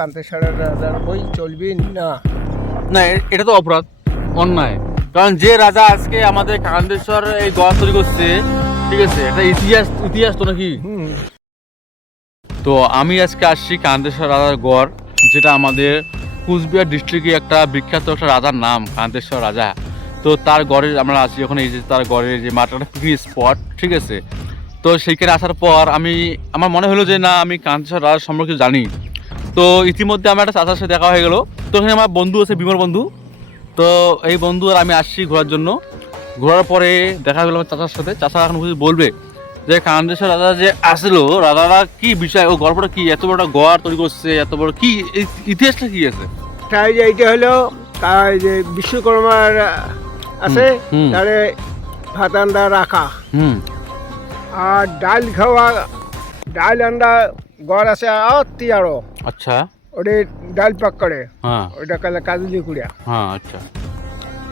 কান্তেশ্বরের রাজার বই চলবি না। না, এটা তো অপরাধ, অন্যায়। কারণ যে রাজা আজকে আমাদের কান্তেশ্বর এই গড় তৈরি করছে, ঠিক আছে, এটা ইতিহাস তো নাকি। তো আমি আজকে আসছি কান্তেশ্বর রাজার গড়, যেটা আমাদের কুচবিহার ডিস্ট্রিক্টে একটা বিখ্যাত একটা রাজার নাম কান্তেশ্বর রাজা। তো তার গড়ে আমরা আছি এখন, এই যে তার গড়ের যে মাঠটা পিকনিক স্পট, ঠিক আছে। তো সেইখানে আসার পর আমার মনে হলো যে না, আমি কান্তেশ্বর রাজার সম্পর্কে জানি। তো ইতিমধ্যে আমার একটা চাচার সাথে দেখা হয়ে গেলো। তো এখানে আমার বন্ধু আছে, বিমল বন্ধু। তো এই বন্ধু আর আমি আসছি ঘোরার জন্য। ঘোরার পরে দেখা গেলো আমার চাচার সাথে। চাচা এখন বলবে যে কান্তেশ্বর রাজা যে আসলো, রাজারা কি বিষয়, ও গল্পটা কি, এত বড় গড় তৈরি করছে, এত বড় কি ইতিহাসটা কি আছে। তাই যে এইটা হলো তাই যে বিশ্বকর্মার আছে, তারে ভাত আন্দা রাখা আর ডাল খাওয়া, ডাল আন্দা গড় আছে অতি আরো। আচ্ছা, ওটা ডাল পাক করে, হ্যাঁ ওটা কালে কাজুলি কুড়িয়া। হ্যাঁ, আচ্ছা।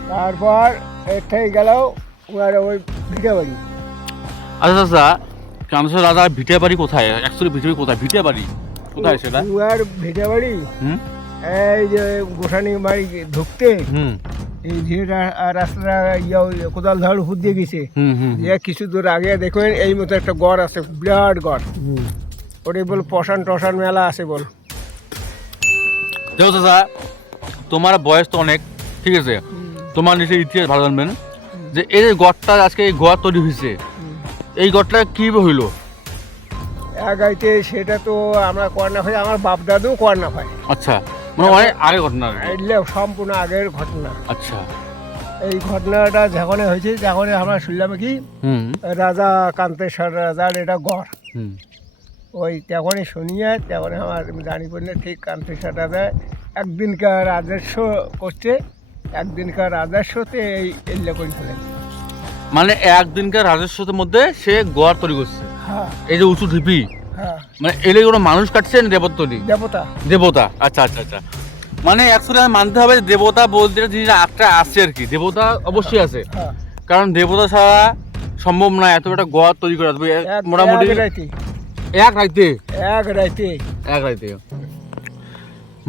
তারপর এটাই গেল ওর ওই ভিটে বাড়ি। আচ্ছা আচ্ছা, কান্তেশ্বর রাজার ভিটে বাড়ি কোথায়, অ্যাকচুয়ালি ভিটে বাড়ি কোথায়, ভিটে বাড়ি কোথায় সেটা? ওর ভিটে বাড়ি এই যে গোসানি বাড়ি ঢুকতে এই যে রাস্তাটা কোদাল ধার উপর দিয়ে গেছে, কিছু দূর আগে দেখবেন এই মতো একটা গড় আছে, বিরাট গড়। ওটাই বল পশান টশান মেলা আছে বল। দেখো চাচা, তোমার বয়স তো অনেক, ঠিক আছে, তোমার নিশ্চয়ই ইতিহাস ভালো জানবেন যে এই যে গড়টা আজকে এই গড় তৈরি হয়েছে, এই গড়টা কীভাবে হইলো? গাইতে সেটা তো আমরা কর না পাই, আমার বাপ দাদু কর না পাই। আচ্ছা, মানে অনেক আগে ঘটনা। এলে সম্পূর্ণ আগের ঘটনা। আচ্ছা, এই ঘটনাটা যখন হয়েছে তখন আমরা শুনলাম কি রাজা কান্তেশ্বর রাজার এটা গড়। ওই তখনই শুনিয়ে তখন আমার জানি পড়লে ঠিক কান্তেশ্বর রাজা একদিনকার রাজস্ব করছে, একদিনকার রাজস্বতে এই এল্লা করে ফেলেছে। মানে একদিনকার রাজস্বের মধ্যে সে গড় তৈরি করছে। হ্যাঁ, এই যে উঁচু ঢিপি, হ্যাঁ, মানে এলে কোনো মানুষ কাটছে না, দেবতা তৈরি? দেবতা। দেবতা, আচ্ছা আচ্ছা আচ্ছা। মানে অ্যাকচুয়ালি আমি মানতে হবে দেবতা বলতে জিনিস একটা আছে আর কি, দেবতা অবশ্যই আছে। কারণ দেবতা ছাড়া সম্ভব না এত একটা গড় তৈরি করা। মোটামুটি এক রাইতে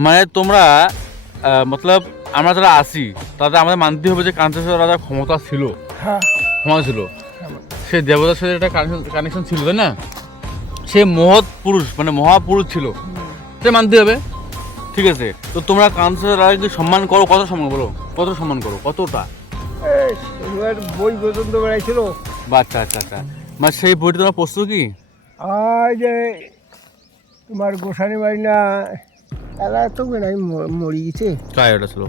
মানে তোমরা মতলব আমরা যারা আছি তাদের আমাদের মানতে হবে যে কান্তেশ্বর রাজার ক্ষমতা ছিল, সে দেবতার সাথে একটা কানেকশন ছিল, তাই না? সে মহৎ পুরুষ, মানে মহাপুরুষ ছিল, সে মানতে হবে, ঠিক আছে। তো তোমরা কান্তেশ্বর রাজাকে সম্মান করো, কত সম্মান বলো, কত সম্মান করো, কতটা? বই পর্যন্ত বেড়াইছিল। আচ্ছা আচ্ছা আচ্ছা, মানে সেই বইটা তোমার প্রস্তুত কি? যে তোমার গোসানি বাড়ি না এলা তো নাই মরি গেছে। কায় ওটা ছিল?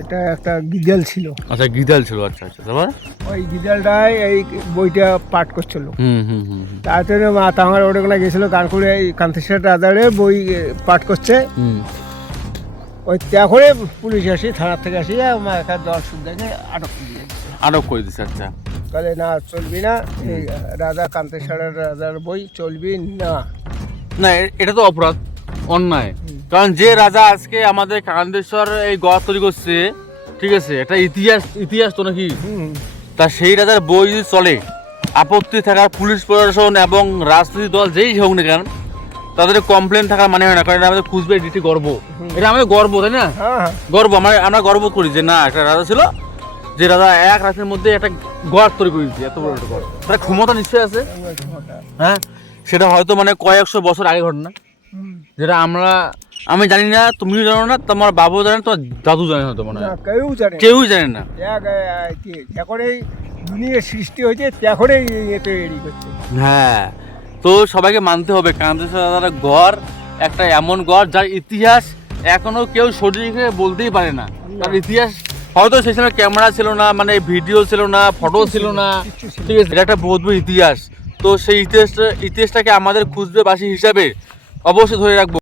এটা একটা গিদাল ছিল। আচ্ছা, গিদাল ছিল, আচ্ছা আচ্ছা। তারপর ওই গিদালটাই এই বইটা পাঠ করছিল। তার জন্য মাথা আমার ওটা গেছিল গান করে এই কান্তেশ্বর রাজারে বই পাঠ করছে। ওই তখনই পুলিশ আসি, থানার থেকে আসি আমার একটা দল সুদ্ধাকে আটক করে দিচ্ছে। আচ্ছা, তাহলে না চলবি না, এই রাজা কান্তেশ্বরের রাজার বই চলবি না। না, এটা তো অপরাধ, অন্যায়। কারণ যে রাজা আজকে আমাদের কান্তেশ্বর এই গড় তৈরি করছে, ঠিক আছে, এটা ইতিহাস তো নাকি। তা সেই রাজার বই যদি চলে, আপত্তি থাকার পুলিশ প্রশাসন এবং রাজনৈতিক দল যেই হোক না কেন, তাদের কমপ্লেন থাকার মানে হয় না। কারণ আমাদের কুচবিহার ডিস্ট্রিক্ট গর্ব, এটা আমাদের গর্ব, তাই না? গর্ব, আমরা গর্ব করি যে না, একটা রাজা ছিল যে রাজা এক রাতের মধ্যে একটা গড় তৈরি করে দিচ্ছে, এত বড় একটা গড়। তার ক্ষমতা নিশ্চয়ই আছে, হ্যাঁ। সেটা হয়তো মানে কয়েকশো বছর আগে ঘটনা, যেটা আমি জানি না, তুমিও জানো না, তোমার বাবুও জানে না, তোমার দাদু জানে না, তোমার কেউই জানে না। এখন এই দুনিয়ার সৃষ্টি হয়েছে তখনই তৈরি করছে। হ্যাঁ, তো সবাইকে মানতে হবে কান্তেশ্বর রাজার গড় একটা এমন গড় যার ইতিহাস এখনো কেউ সঠিক বলতেই পারে না। তার ইতিহাস হয়তো সেই সময় ক্যামেরা ছিল না, মানে ভিডিও ছিল না, ফটো ছিল না, ঠিক আছে, এটা একটা বহুত বড় ইতিহাস। তো সেই ইতিহাসটাকে আমাদের কুচবিহারবাসী হিসাবে অবশ্যই ধরে রাখবো।